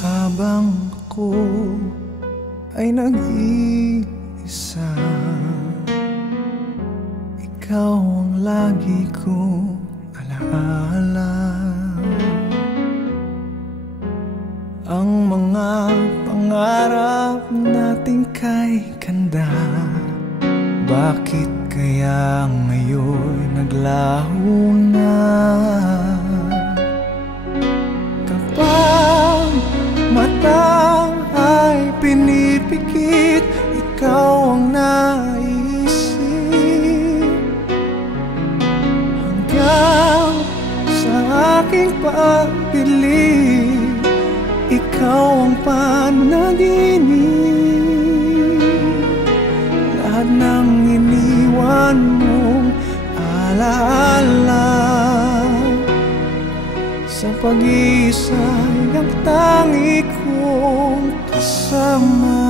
Habang ako ay nag-iisa, ikaw ang lagi kong alaala. Ang mga pangarap natin kay ganda, bakit kaya ngayon naglaho na? Kapag mata ay pinipikit, ikaw ang naisip, hanggang sa aking pagdilim, ikaw ang panaginip. Lahat ng iniwan mong alaala, sa pag-isa'y ang tangi kong kasama.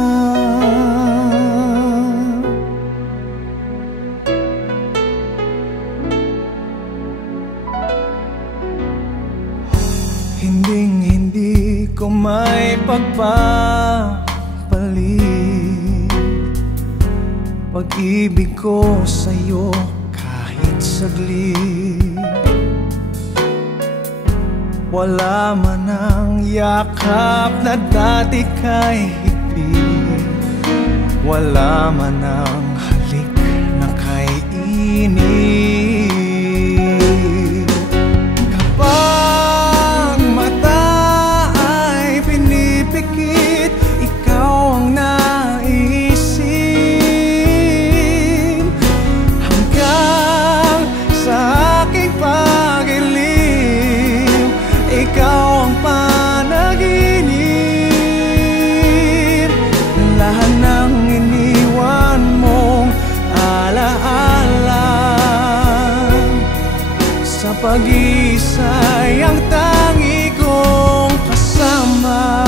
Hinding-hindi ko may pagpapalit, pag-ibig ko sa'yo kahit saglit. Wala man ang yakap na dati kay higpit, wala man ang halik na kay init. Kapag mata ay pinipikit, ikaw ang naisip, hanggang sa aking pag-ilim, ikaw ang panaginip. Lahat ng iniwan mong alaala, sa pag-isa'y ang tangi kong kasama.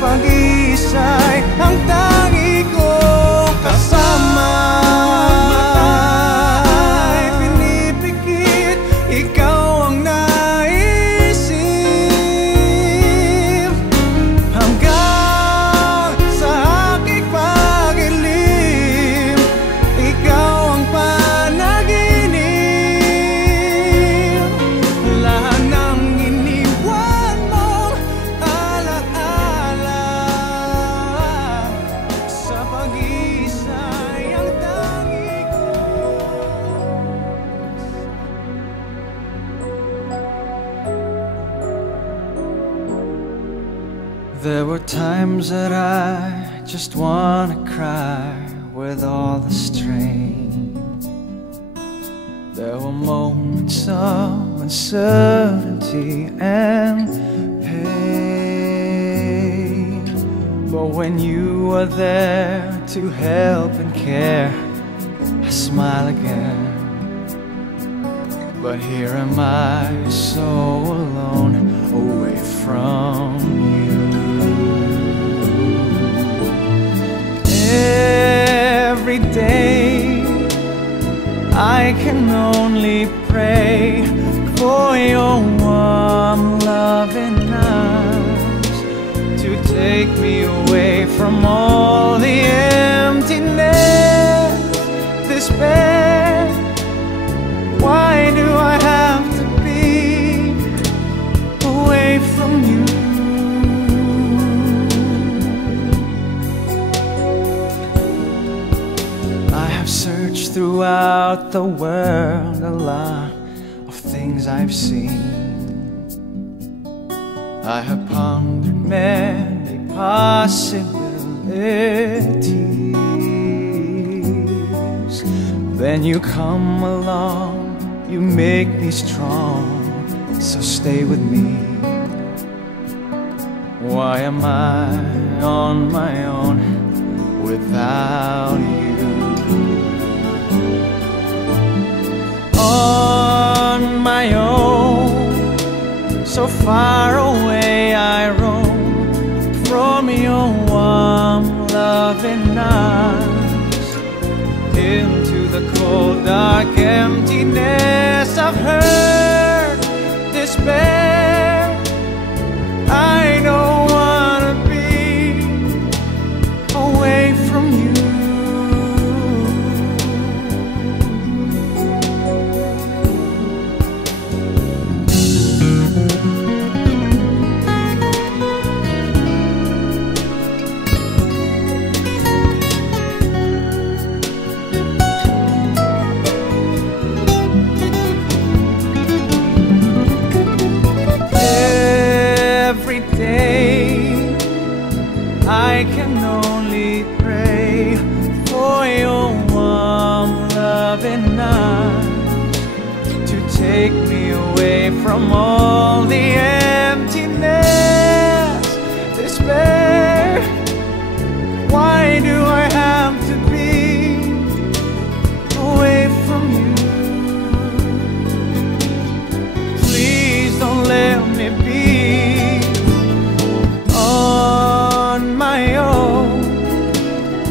Pag-isa'y ang tangi kong kasama. Ay pinipikit, ikaw ang naisip, hanggang sa aking pag-ilim, ikaw ang panaginip. Lahat ng iniwan mong alaala, sa pag-isa'y ang tangi ko. There were times that I just wanna cry with all the strain. There were moments of uncertainty and pain, but when you were there to help and care, I smile again. But here am I, so alone, away from you. Every day I can only pray for your warm loving arms to take me away from all the emptiness, despair. Why do I have to be away from you? throughout the world, a lot of things I've seen. I have pondered many possibilities. Then you come along, you make me strong, so stay with me. Why am I on my own without you? On my own, so far away I roam from your warm loving arms into the cold dark emptiness of hurt, despair. I don't wanna be away from you. I can only pray for your warm loving arms to take me away from all the emptiness, despair. Why do I have to be away from you? Please don't let me be on my own.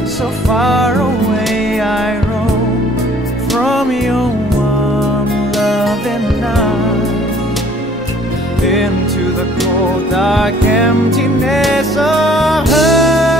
So far away I roam from your warm loving arms into the cold dark emptiness of her.